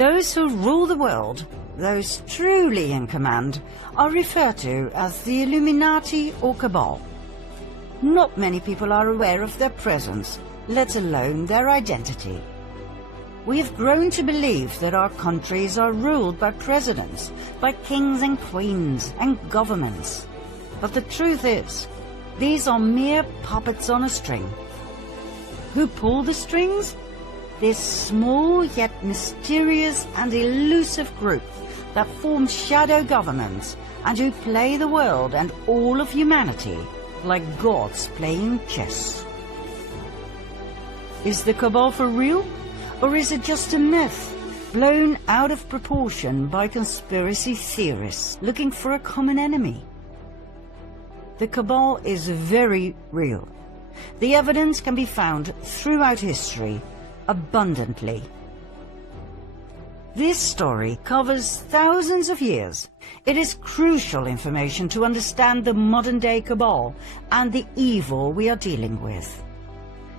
Those who rule the world, those truly in command, are referred to as the Illuminati or Cabal. Not many people are aware of their presence, let alone their identity. We have grown to believe that our countries are ruled by presidents, by kings and queens and governments. But the truth is, these are mere puppets on a string. Who pull the strings? This small yet mysterious and elusive group that forms shadow governments and who play the world and all of humanity like gods playing chess. Is the Cabal for real? Or is it just a myth, blown out of proportion by conspiracy theorists looking for a common enemy? The Cabal is very real. The evidence can be found throughout history, abundantly. This story covers thousands of years. It is crucial information to understand the modern-day Cabal and the evil we are dealing with.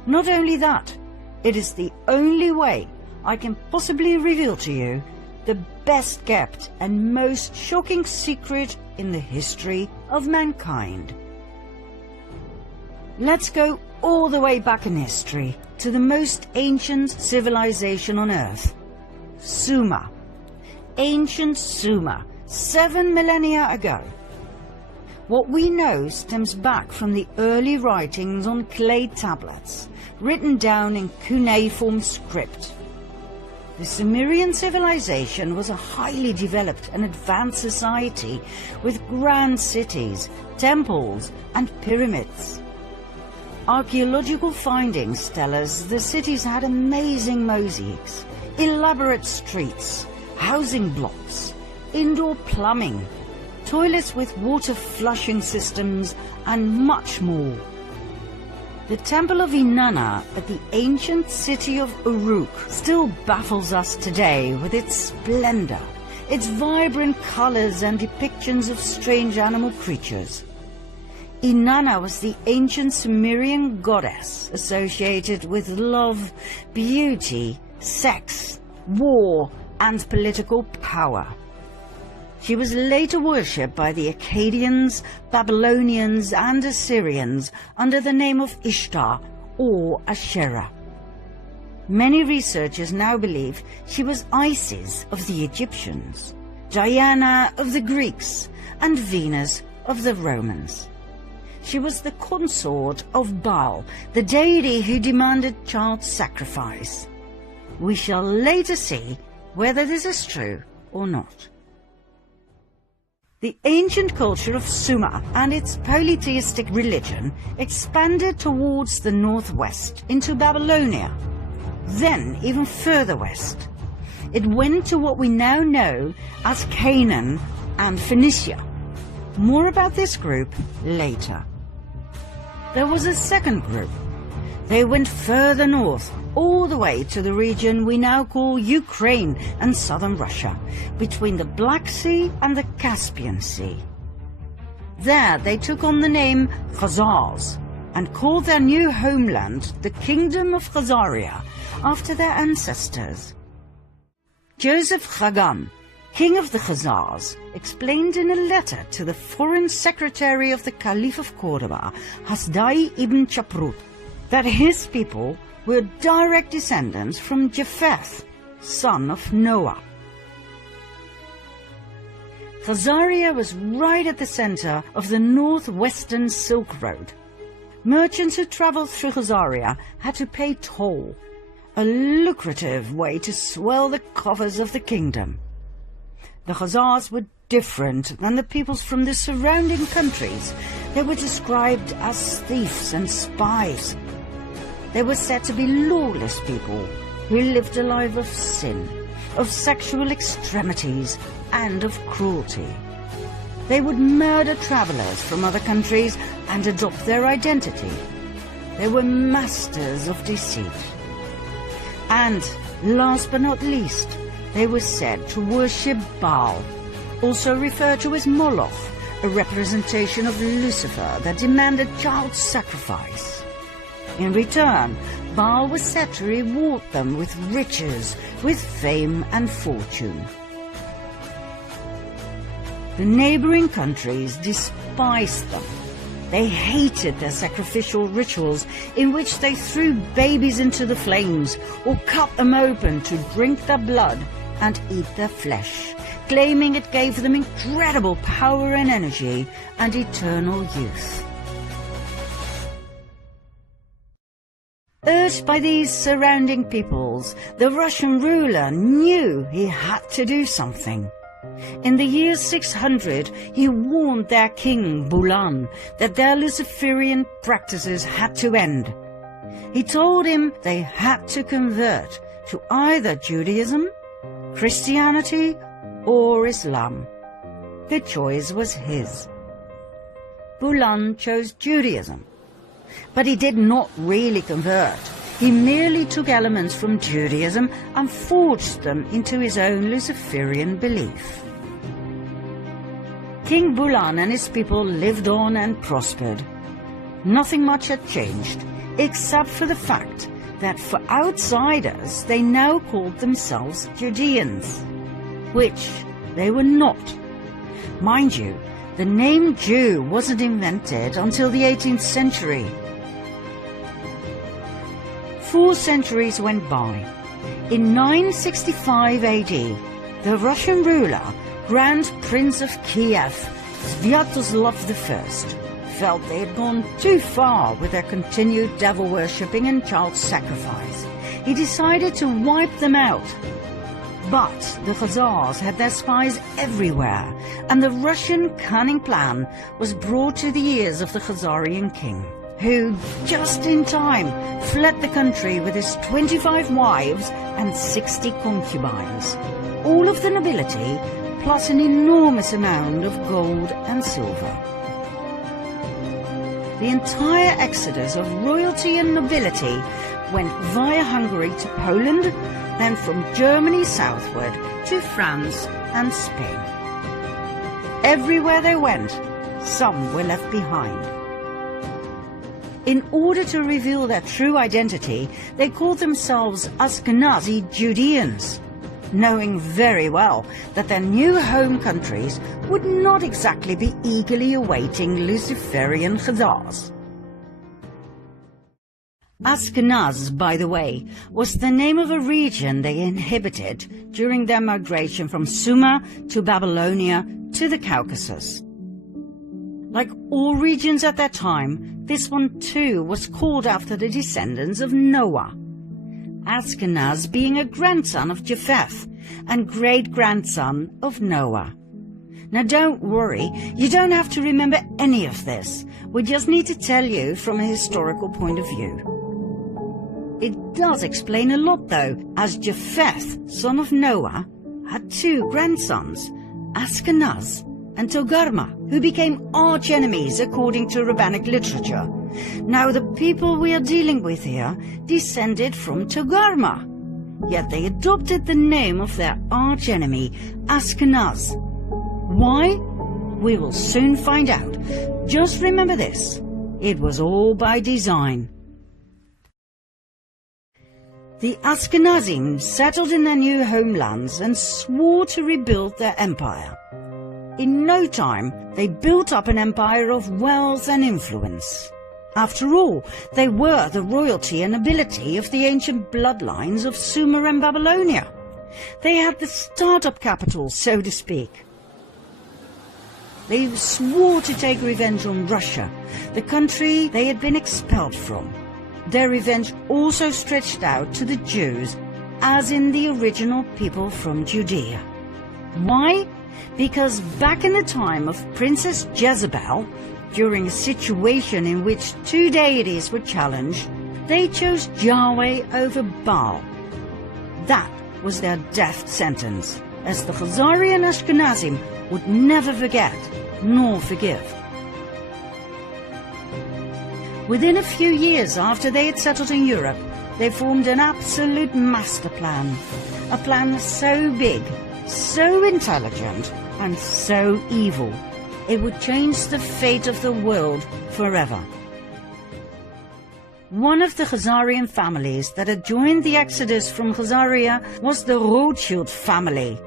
Not only that, it is the only way I can possibly reveal to you the best kept and most shocking secret in the history of mankind. Let's go all the way back in history to the most ancient civilization on Earth, Sumer. Ancient Sumer, 7 millennia ago. What we know stems back from the early writings on clay tablets, written down in cuneiform script. The Sumerian civilization was a highly developed and advanced society with grand cities, temples, and pyramids. Archaeological findings tell us the cities had amazing mosaics, elaborate streets, housing blocks, indoor plumbing, toilets with water flushing systems, and much more. The Temple of Inanna at the ancient city of Uruk still baffles us today with its splendor, its vibrant colors and depictions of strange animal creatures. Inanna was the ancient Sumerian goddess associated with love, beauty, sex, war, and political power. She was later worshipped by the Akkadians, Babylonians, and Assyrians under the name of Ishtar or Asherah. Many researchers now believe she was Isis of the Egyptians, Diana of the Greeks, and Venus of the Romans. She was the consort of Baal, the deity who demanded child sacrifice. We shall later see whether this is true or not. The ancient culture of Sumer and its polytheistic religion expanded towards the northwest into Babylonia, then even further west. It went to what we now know as Canaan and Phoenicia. More about this group later. There was a second group. They went further north, all the way to the region we now call Ukraine and southern Russia, between the Black Sea and the Caspian Sea. There they took on the name Khazars and called their new homeland the Kingdom of Khazaria, after their ancestors. Joseph Chagan, king of the Khazars, explained in a letter to the foreign secretary of the Caliph of Cordoba, Hasdai ibn Chaprut, that his people were direct descendants from Japheth, son of Noah. Khazaria was right at the center of the northwestern Silk Road. Merchants who traveled through Khazaria had to pay toll, a lucrative way to swell the coffers of the kingdom. The Khazars were different than the peoples from the surrounding countries. They were described as thieves and spies. They were said to be lawless people who lived a life of sin, of sexual extremities, and of cruelty. They would murder travelers from other countries and adopt their identity. They were masters of deceit. And, last but not least, they were said to worship Baal, also referred to as Moloch, a representation of Lucifer that demanded child sacrifice. In return, Baal was said to reward them with riches, with fame and fortune. The neighboring countries despised them. They hated their sacrificial rituals in which they threw babies into the flames or cut them open to drink their blood and eat their flesh, claiming it gave them incredible power and energy and eternal youth. Urged by these surrounding peoples, the Russian ruler knew he had to do something. In the year 600, he warned their king, Bulan, that their Luciferian practices had to end. He told him they had to convert to either Judaism, Christianity, or Islam. The choice was his. Bulan chose Judaism. But he did not really convert. He merely took elements from Judaism and forged them into his own Luciferian belief. King Bulan and his people lived on and prospered. Nothing much had changed, except for the fact that for outsiders they now called themselves Judeans, which they were not. Mind you, the name Jew wasn't invented until the 18th century. 4 centuries went by. In 965 AD, the Russian ruler, Grand Prince of Kiev, Sviatoslav I, felt they had gone too far with their continued devil-worshipping and child sacrifice. He decided to wipe them out. But the Khazars had their spies everywhere, and the Russian cunning plan was brought to the ears of the Khazarian king, who, just in time, fled the country with his 25 wives and 60 concubines, all of the nobility, plus an enormous amount of gold and silver. The entire exodus of royalty and nobility went via Hungary to Poland, then from Germany southward to France and Spain. Everywhere they went, some were left behind. In order to reveal their true identity, they called themselves Ashkenazi Judeans, knowing very well that their new home countries would not exactly be eagerly awaiting Luciferian Khazars. Ashkenaz, by the way, was the name of a region they inhabited during their migration from Sumer to Babylonia to the Caucasus. Like all regions at that time, this one too was called after the descendants of Noah, Ashkenaz being a grandson of Japheth and great-grandson of Noah. Now don't worry, you don't have to remember any of this. We just need to tell you from a historical point of view. It does explain a lot though, as Japheth, son of Noah, had 2 grandsons, Ashkenaz and Togarma, who became arch-enemies according to rabbinic literature. Now the people we are dealing with here descended from Togarma, yet they adopted the name of their arch-enemy, Ashkenaz. Why? We will soon find out. Just remember this, it was all by design. The Ashkenazim settled in their new homelands and swore to rebuild their empire. In no time, they built up an empire of wealth and influence. After all, they were the royalty and nobility of the ancient bloodlines of Sumer and Babylonia. They had the startup capital, so to speak. They swore to take revenge on Russia, the country they had been expelled from. Their revenge also stretched out to the Jews, as in the original people from Judea. Why? Because back in the time of Princess Jezebel, during a situation in which 2 deities were challenged, they chose Yahweh over Baal. That was their death sentence, as the Khazari and Ashkenazim would never forget nor forgive. Within a few years after they had settled in Europe, they formed an absolute master plan. A plan so big, so intelligent, and so evil, it would change the fate of the world forever. One of the Khazarian families that had joined the exodus from Khazaria was the Rothschild family.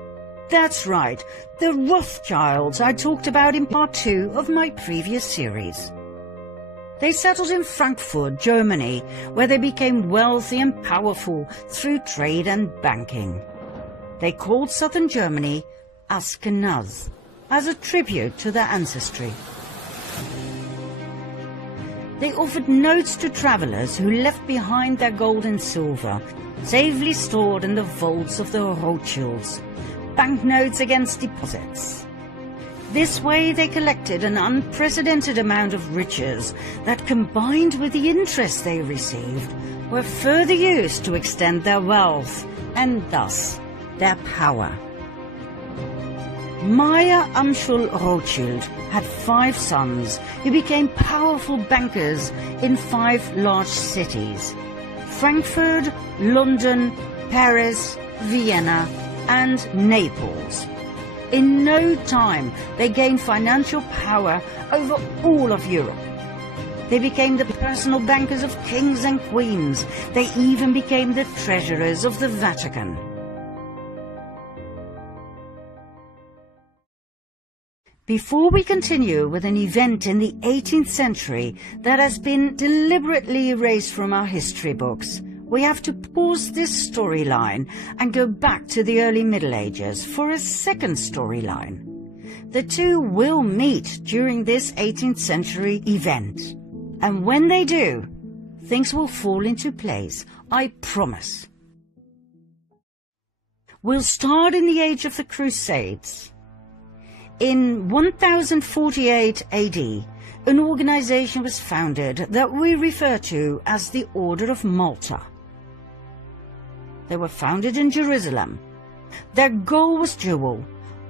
That's right, the Rothschilds I talked about in part 2 of my previous series. They settled in Frankfurt, Germany, where they became wealthy and powerful through trade and banking. They called southern Germany Ashkenaz, as a tribute to their ancestry. They offered notes to travelers who left behind their gold and silver, safely stored in the vaults of the Rothschilds, banknotes against deposits. This way they collected an unprecedented amount of riches that, combined with the interest they received, were further used to extend their wealth and thus their power. Meyer Amschel Rothschild had 5 sons who became powerful bankers in 5 large cities: Frankfurt, London, Paris, Vienna, and Naples. In no time, they gained financial power over all of Europe. They became the personal bankers of kings and queens. They even became the treasurers of the Vatican. Before we continue with an event in the 18th century that has been deliberately erased from our history books, we have to pause this storyline and go back to the early Middle Ages for a second storyline. The two will meet during this 18th century event, and when they do, things will fall into place, I promise. We'll start in the age of the Crusades. In 1048 AD, an organization was founded that we refer to as the Order of Malta. They were founded in Jerusalem. Their goal was dual.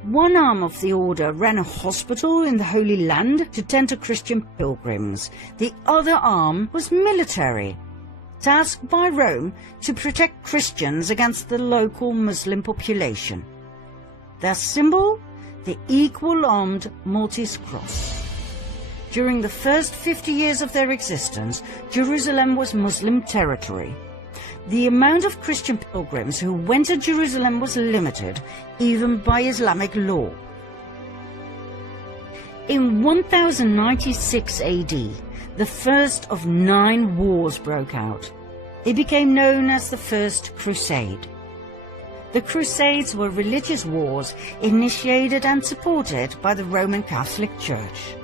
One arm of the order ran a hospital in the Holy Land to tend to Christian pilgrims. The other arm was military, tasked by Rome to protect Christians against the local Muslim population. Their symbol? The equal-armed Maltese cross. During the first 50 years of their existence, Jerusalem was Muslim territory. The amount of Christian pilgrims who went to Jerusalem was limited, even by Islamic law. In 1096 AD, the first of 9 wars broke out. It became known as the First Crusade. The Crusades were religious wars initiated and supported by the Roman Catholic Church.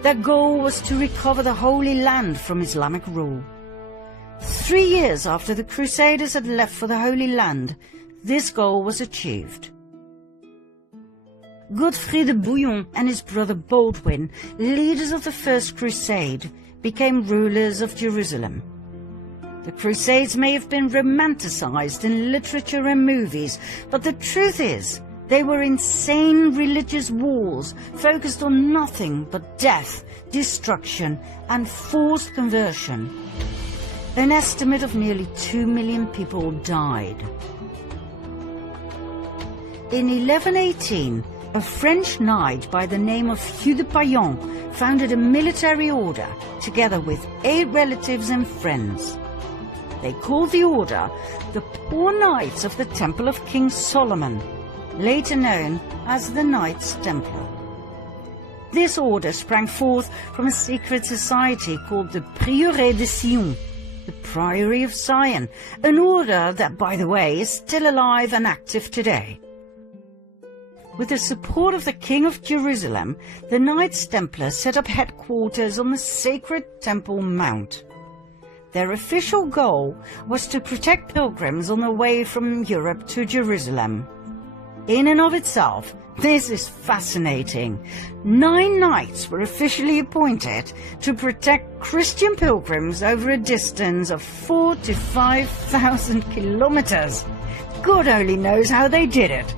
Their goal was to recover the Holy Land from Islamic rule. 3 years after the Crusaders had left for the Holy Land, this goal was achieved. Godfrey de Bouillon and his brother Baldwin, leaders of the First Crusade, became rulers of Jerusalem. The Crusades may have been romanticized in literature and movies, but the truth is, they were insane religious wars focused on nothing but death, destruction, and forced conversion. An estimate of nearly 2 million people died. In 1118, a French knight by the name of Hugh de Payan founded a military order together with 8 relatives and friends. They called the order the Poor Knights of the Temple of King Solomon, later known as the Knights Templar. This order sprang forth from a secret society called the Prieuré de Sion, the Priory of Zion, an order that, by the way, is still alive and active today. With the support of the King of Jerusalem, the Knights Templar set up headquarters on the sacred Temple Mount. Their official goal was to protect pilgrims on their way from Europe to Jerusalem. In and of itself, this is fascinating. 9 knights were officially appointed to protect Christian pilgrims over a distance of 4,000 to 5,000 kilometers. God only knows how they did it.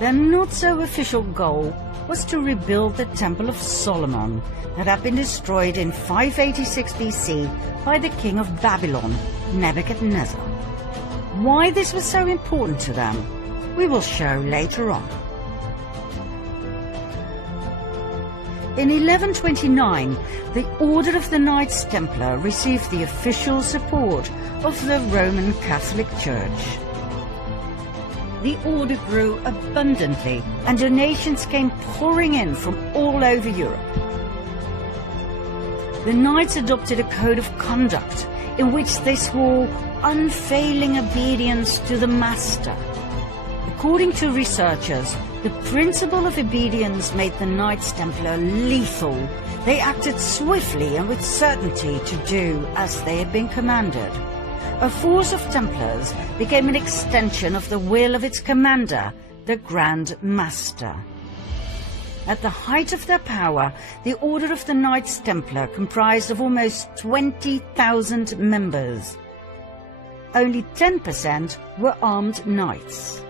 Their not-so-official goal was to rebuild the Temple of Solomon that had been destroyed in 586 BC by the king of Babylon, Nebuchadnezzar. Why this was so important to them, we will show later on. In 1129, the Order of the Knights Templar received the official support of the Roman Catholic Church. The order grew abundantly, and donations came pouring in from all over Europe. The Knights adopted a code of conduct in which they swore unfailing obedience to the Master. According to researchers, the principle of obedience made the Knights Templar lethal. They acted swiftly and with certainty to do as they had been commanded. A force of Templars became an extension of the will of its commander, the Grand Master. At the height of their power, the Order of the Knights Templar comprised of almost 20,000 members. Only 10% were armed knights.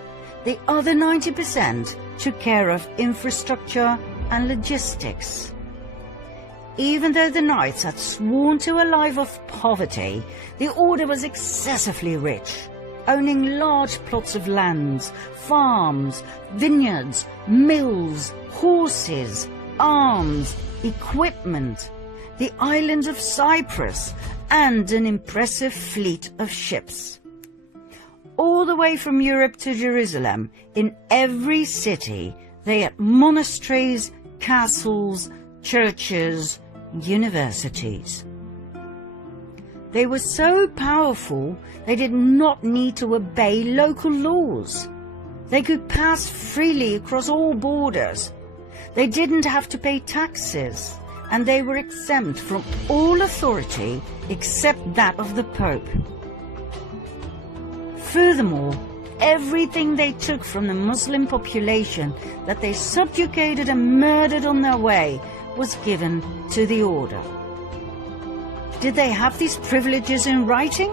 The other 90% took care of infrastructure and logistics. Even though the knights had sworn to a life of poverty, the order was excessively rich, owning large plots of lands, farms, vineyards, mills, horses, arms, equipment, the island of Cyprus, and an impressive fleet of ships. All the way from Europe to Jerusalem, in every city, they had monasteries, castles, churches, universities. They were so powerful, they did not need to obey local laws. They could pass freely across all borders. They didn't have to pay taxes, and they were exempt from all authority except that of the Pope. Furthermore, everything they took from the Muslim population that they subjugated and murdered on their way was given to the order. Did they have these privileges in writing?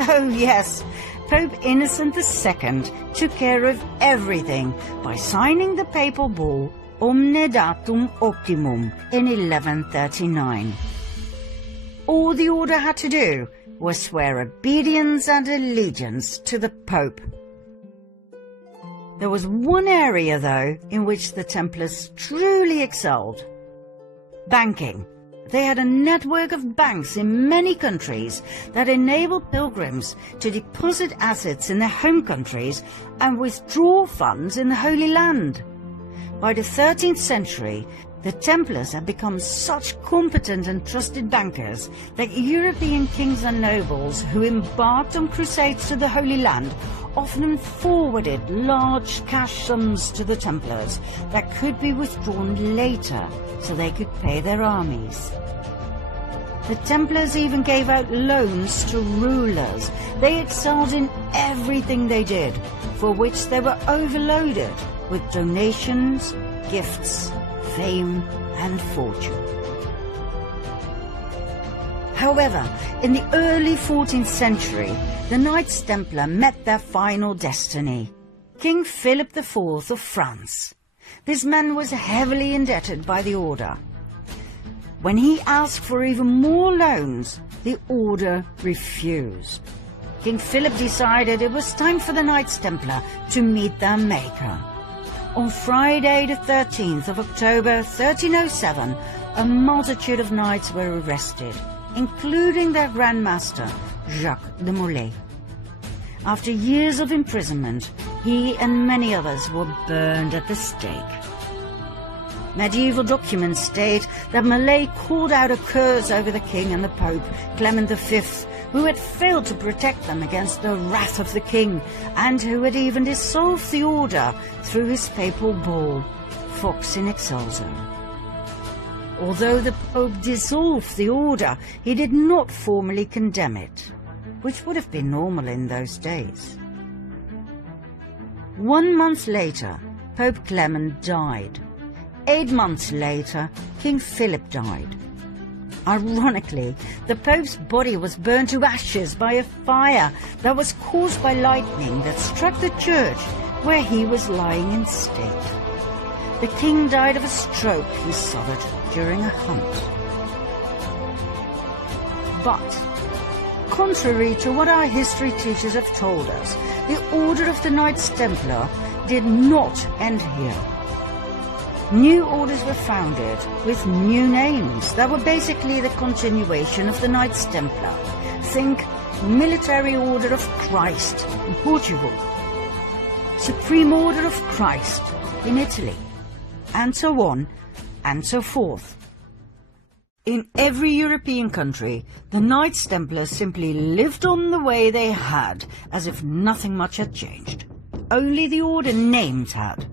Oh yes, Pope Innocent II took care of everything by signing the papal bull Omne Datum Optimum in 1139. All the order had to do was swear obedience and allegiance to the Pope. There was one area, though, in which the Templars truly excelled: banking. They had a network of banks in many countries that enabled pilgrims to deposit assets in their home countries and withdraw funds in the Holy Land. By the 13th century, the Templars had become such competent and trusted bankers that European kings and nobles who embarked on crusades to the Holy Land often forwarded large cash sums to the Templars that could be withdrawn later so they could pay their armies. The Templars even gave out loans to rulers. They excelled in everything they did, for which they were overloaded with donations, gifts, fame and fortune. However, in the early 14th century, the Knights Templar met their final destiny: King Philip IV of France. This man was heavily indebted by the order. When he asked for even more loans, the order refused. King Philip decided it was time for the Knights Templar to meet their maker. On Friday the 13th of October 1307, a multitude of knights were arrested, including their Grand Master, Jacques de Molay. After years of imprisonment, he and many others were burned at the stake. Medieval documents state that Molay called out a curse over the king and the Pope, Clement V, who had failed to protect them against the wrath of the king, and who had even dissolved the order through his papal bull, Vox in Excelso. Although the Pope dissolved the order, he did not formally condemn it, which would have been normal in those days. 1 month later, Pope Clement died. 8 months later, King Philip died. Ironically, the Pope's body was burned to ashes by a fire that was caused by lightning that struck the church where he was lying in state. The king died of a stroke he suffered during a hunt. But, contrary to what our history teachers have told us, the Order of the Knights Templar did not end here. new orders were founded with new names that were basically the continuation of the Knights Templar. Think Military Order of Christ in Portugal, Supreme Order of Christ in Italy, and so on and so forth. In every European country, the Knights Templar simply lived on the way they had, as if nothing much had changed. Only the order names had.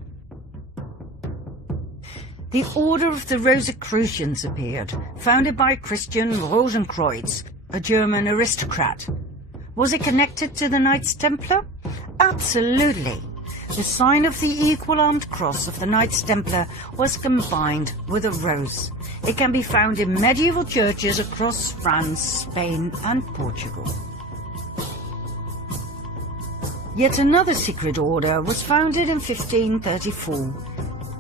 The Order of the Rosicrucians appeared, founded by Christian Rosenkreuz, a German aristocrat. Was it connected to the Knights Templar? Absolutely. The sign of the equal-armed cross of the Knights Templar was combined with a rose. It can be found in medieval churches across France, Spain and Portugal. Yet another secret order was founded in 1534,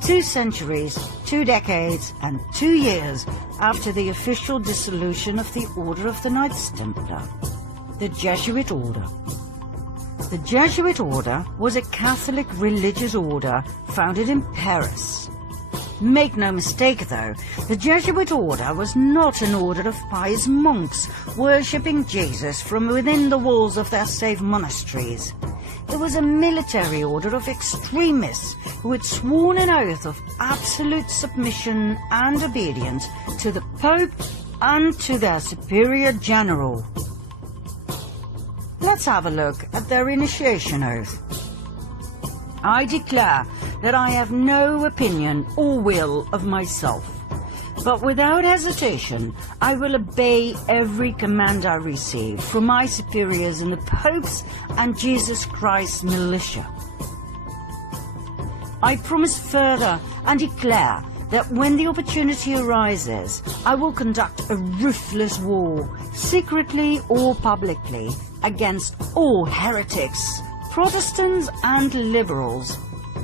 2 centuries, 2 decades and 2 years after the official dissolution of the Order of the Knights Templar, the Jesuit Order. The Jesuit Order was a Catholic religious order founded in Paris. Make no mistake though, the Jesuit Order was not an order of pious monks worshipping Jesus from within the walls of their safe monasteries. It was a military order of extremists who had sworn an oath of absolute submission and obedience to the Pope and to their superior general. Let's have a look at their initiation oath. I declare that I have no opinion or will of myself, but without hesitation I will obey every command I receive from my superiors in the Pope's and Jesus Christ's militia. I promise further and declare that when the opportunity arises, I will conduct a ruthless war, secretly or publicly, against all heretics, Protestants and liberals,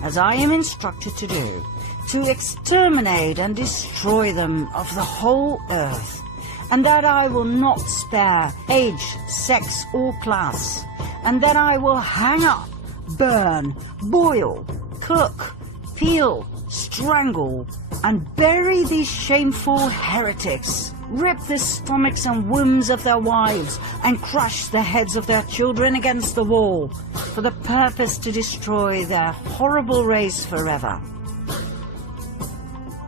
as I am instructed to do, to exterminate and destroy them of the whole earth, and that I will not spare age, sex or class, and that I will hang up, burn, boil, cook, peel, strangle, and bury these shameful heretics, rip the stomachs and wombs of their wives, and crush the heads of their children against the wall, for the purpose to destroy their horrible race forever.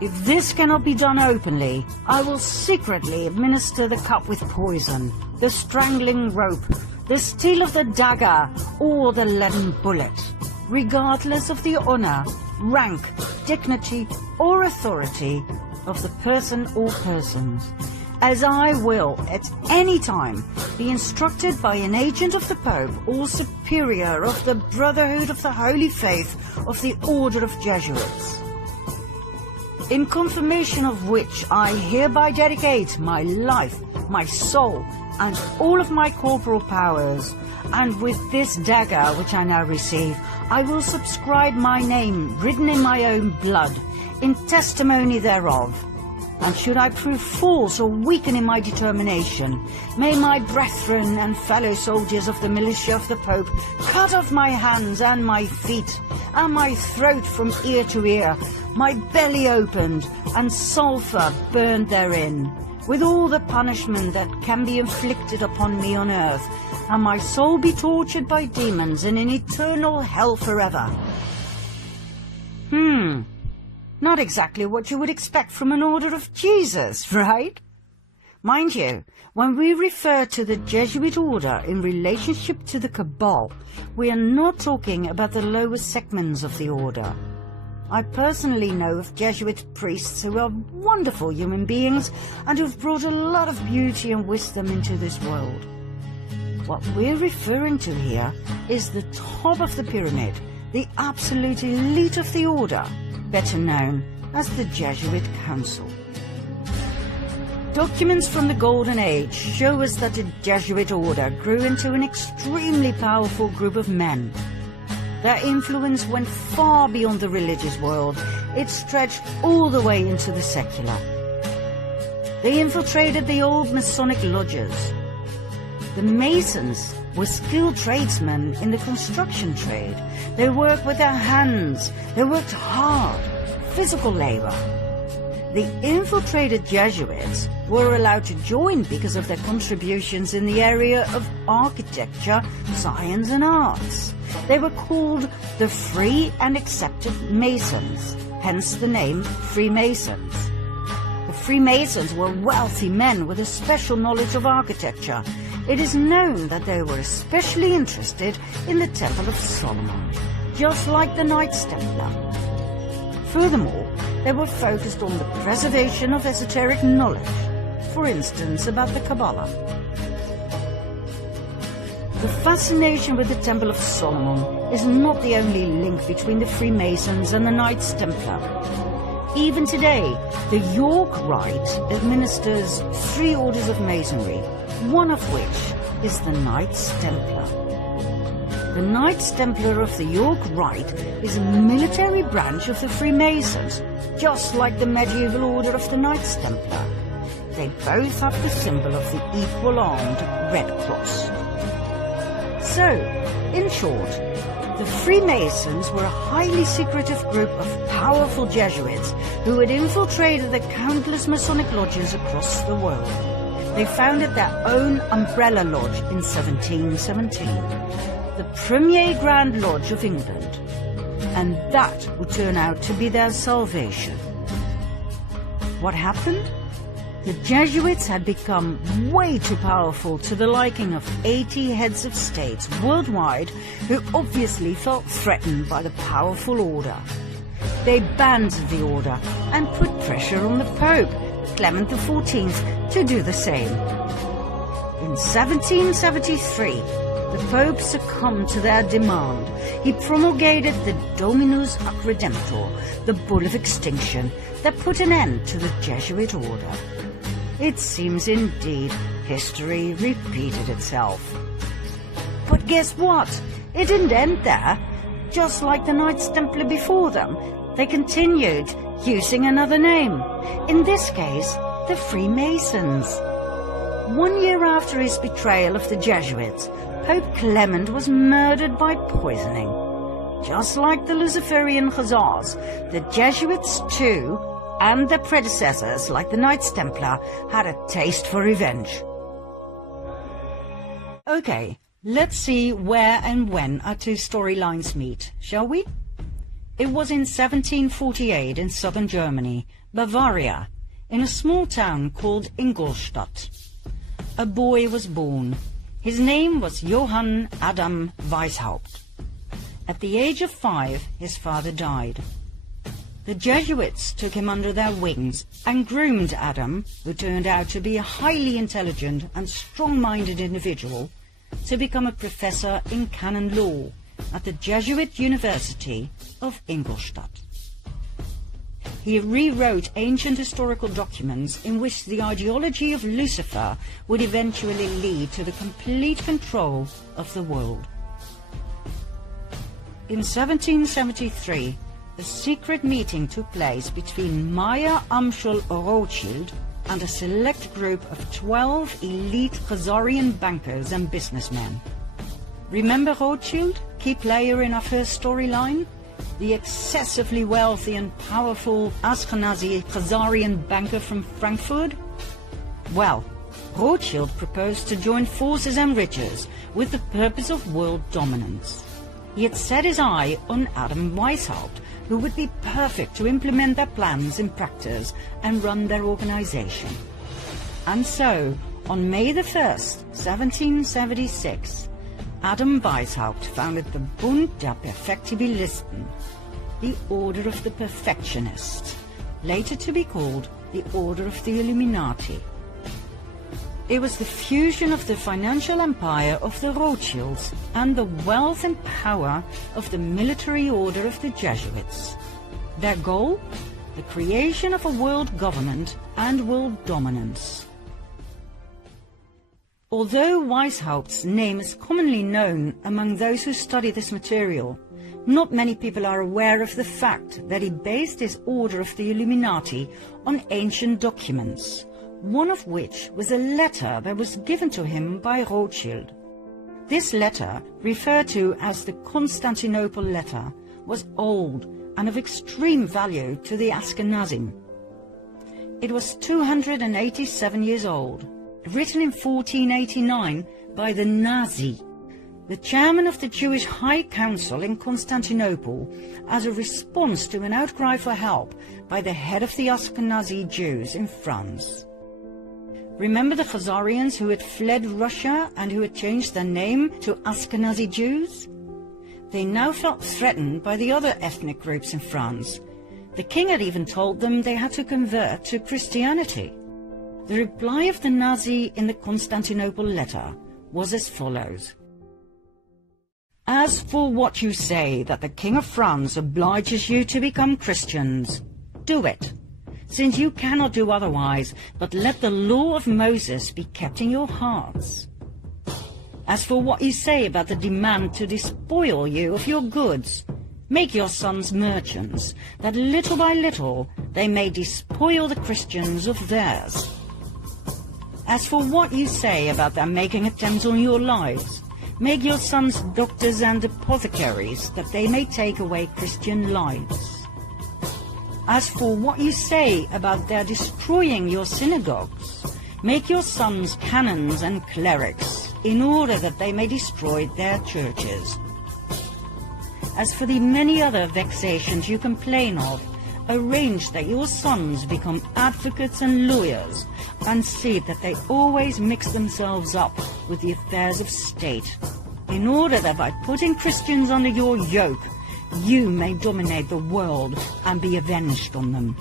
If this cannot be done openly, I will secretly administer the cup with poison, the strangling rope, the steel of the dagger, or the leaden bullet, regardless of the honor, rank, dignity, or authority of the person or persons, as I will at any time be instructed by an agent of the Pope or superior of the Brotherhood of the Holy Faith of the Order of Jesuits. In confirmation of which I hereby dedicate my life, my soul, and all of my corporal powers, and with this dagger which I now receive, I will subscribe my name written in my own blood, in testimony thereof. And should I prove false or weaken in my determination, may my brethren and fellow soldiers of the militia of the Pope cut off my hands and my feet, and my throat from ear to ear, my belly opened, and sulphur burned therein, with all the punishment that can be inflicted upon me on earth, and my soul be tortured by demons in an eternal hell forever. Not exactly what you would expect from an order of Jesus, right? Mind you, when we refer to the Jesuit order in relationship to the Cabal, we are not talking about the lower segments of the order. I personally know of Jesuit priests who are wonderful human beings and who've brought a lot of beauty and wisdom into this world. What we're referring to here is the top of the pyramid, the absolute elite of the order, better known as the Jesuit Council. Documents from the Golden Age show us that the Jesuit order grew into an extremely powerful group of men. Their influence went far beyond the religious world. It stretched all the way into the secular. They infiltrated the old Masonic lodges. The Masons were skilled tradesmen in the construction trade. They worked with their hands. They worked hard, physical labor. The infiltrated Jesuits were allowed to join because of their contributions in the area of architecture, science and arts. They were called the Free and Accepted Masons, hence the name Freemasons. The Freemasons were wealthy men with a special knowledge of architecture. It is known that they were especially interested in the Temple of Solomon, just like the Knights Templar. Furthermore, they were focused on the preservation of esoteric knowledge, for instance about the Kabbalah. The fascination with the Temple of Solomon is not the only link between the Freemasons and the Knights Templar. Even today, the York Rite administers 3 orders of Masonry, one of which is the Knights Templar. The Knights Templar of the York Rite is a military branch of the Freemasons, just like the medieval order of the Knights Templar. They both have the symbol of the equal-armed Red Cross. So, in short, the Freemasons were a highly secretive group of powerful Jesuits who had infiltrated the countless Masonic lodges across the world. They founded their own umbrella lodge in 1717, the Premier Grand Lodge of England, and that would turn out to be their salvation. What happened? The Jesuits had become way too powerful to the liking of 80 heads of states worldwide who obviously felt threatened by the powerful order. They banned the order and put pressure on the Pope, Clement XIV, to do the same. In 1773, the Pope succumbed to their demand. He promulgated the Dominus ac Redemptor, the Bull of Extinction, that put an end to the Jesuit order. It seems indeed history repeated itself. But guess what? It didn't end there. Just like the Knights Templar before them, they continued using another name. In this case, the Freemasons. 1 year after his betrayal of the Jesuits, Pope Clement was murdered by poisoning. Just like the Luciferian Hussars, the Jesuits too, and their predecessors, like the Knights Templar, had a taste for revenge. Okay, let's see where and when our 2 storylines meet, shall we? It was in 1748 in southern Germany, Bavaria, in a small town called Ingolstadt. A boy was born. His name was Johann Adam Weishaupt. At the age of 5, his father died. The Jesuits took him under their wings and groomed Adam, who turned out to be a highly intelligent and strong-minded individual, to become a professor in canon law at the Jesuit University of Ingolstadt. He rewrote ancient historical documents in which the ideology of Lucifer would eventually lead to the complete control of the world. In 1773, a secret meeting took place between Meyer Amschel Rothschild and a select group of 12 elite Khazarian bankers and businessmen. Remember Rothschild, key player in our first storyline? The excessively wealthy and powerful Ashkenazi Khazarian banker from Frankfurt? Well, Rothschild proposed to join forces and riches with the purpose of world dominance. He had set his eye on Adam Weishaupt, who would be perfect to implement their plans in practice and run their organization. And so, on May the 1st, 1776, Adam Weishaupt founded the Bund der Perfektibilisten, the Order of the Perfectionists, later to be called the Order of the Illuminati. It was the fusion of the financial empire of the Rothschilds and the wealth and power of the military order of the Jesuits. Their goal? The creation of a world government and world dominance. Although Weishaupt's name is commonly known among those who study this material, not many people are aware of the fact that he based his Order of the Illuminati on ancient documents, one of which was a letter that was given to him by Rothschild. This letter, referred to as the Constantinople letter, was old and of extreme value to the Ashkenazim. It was 287 years old, written in 1489 by the Nazi, the chairman of the Jewish High Council in Constantinople, as a response to an outcry for help by the head of the Ashkenazi Jews in France. Remember the Khazarians who had fled Russia and who had changed their name to Ashkenazi Jews? They now felt threatened by the other ethnic groups in France. The king had even told them they had to convert to Christianity. The reply of the Nazi in the Constantinople letter was as follows. As for what you say that the King of France obliges you to become Christians, do it, since you cannot do otherwise, but let the law of Moses be kept in your hearts. As for what you say about the demand to despoil you of your goods, make your sons merchants, that little by little they may despoil the Christians of theirs. As for what you say about their making attempts on your lives, make your sons doctors and apothecaries, that they may take away Christian lives. As for what you say about their destroying your synagogues, make your sons canons and clerics, in order that they may destroy their churches. As for the many other vexations you complain of, arrange that your sons become advocates and lawyers, and see that they always mix themselves up with the affairs of state, in order that by putting Christians under your yoke, you may dominate the world and be avenged on them.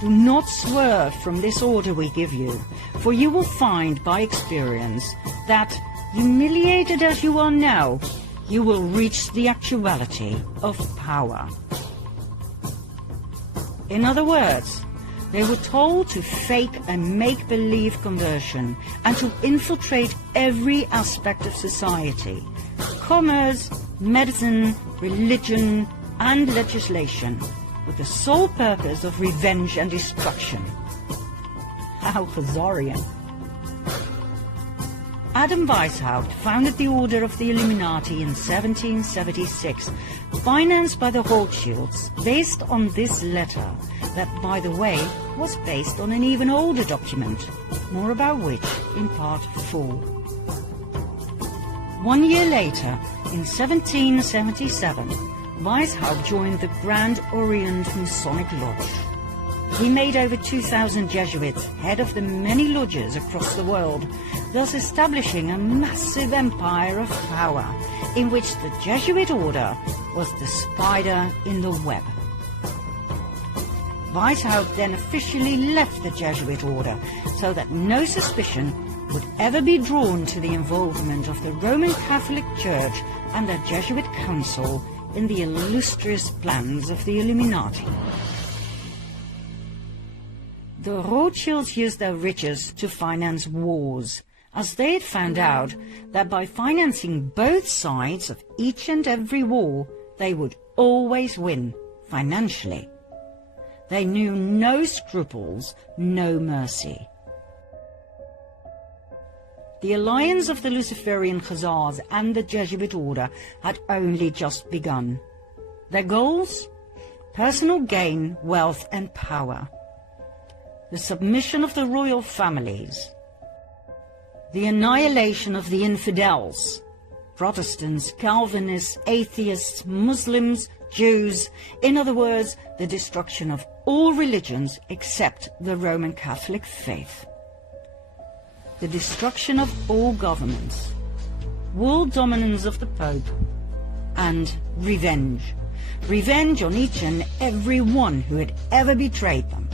Do not swerve from this order we give you, for you will find by experience that, humiliated as you are now, you will reach the actuality of power. In other words, they were told to fake a make-believe conversion and to infiltrate every aspect of society: commerce, medicine, religion, and legislation, with the sole purpose of revenge and destruction. How Khazarian! Adam Weishaupt founded the Order of the Illuminati in 1776, financed by the Rothschilds, based on this letter, that, by the way, was based on an even older document, more about which in part 4. 1 year later, in 1777, Weishaupt joined the Grand Orient Masonic Lodge. He made over 2,000 Jesuits head of the many lodges across the world, thus establishing a massive empire of power, in which the Jesuit order was the spider in the web. Weishaupt then officially left the Jesuit order, so that no suspicion would ever be drawn to the involvement of the Roman Catholic Church and the Jesuit Council in the illustrious plans of the Illuminati. The Rothschilds used their riches to finance wars, as they had found out that by financing both sides of each and every war, they would always win financially. They knew no scruples, no mercy. The alliance of the Luciferian Khazars and the Jesuit order had only just begun. Their goals? Personal gain, wealth and power. The submission of the royal families. The annihilation of the infidels, Protestants, Calvinists, atheists, Muslims, Jews, in other words, the destruction of all religions except the Roman Catholic faith. The destruction of all governments, world dominance of the Pope, and revenge. Revenge on each and every one who had ever betrayed them.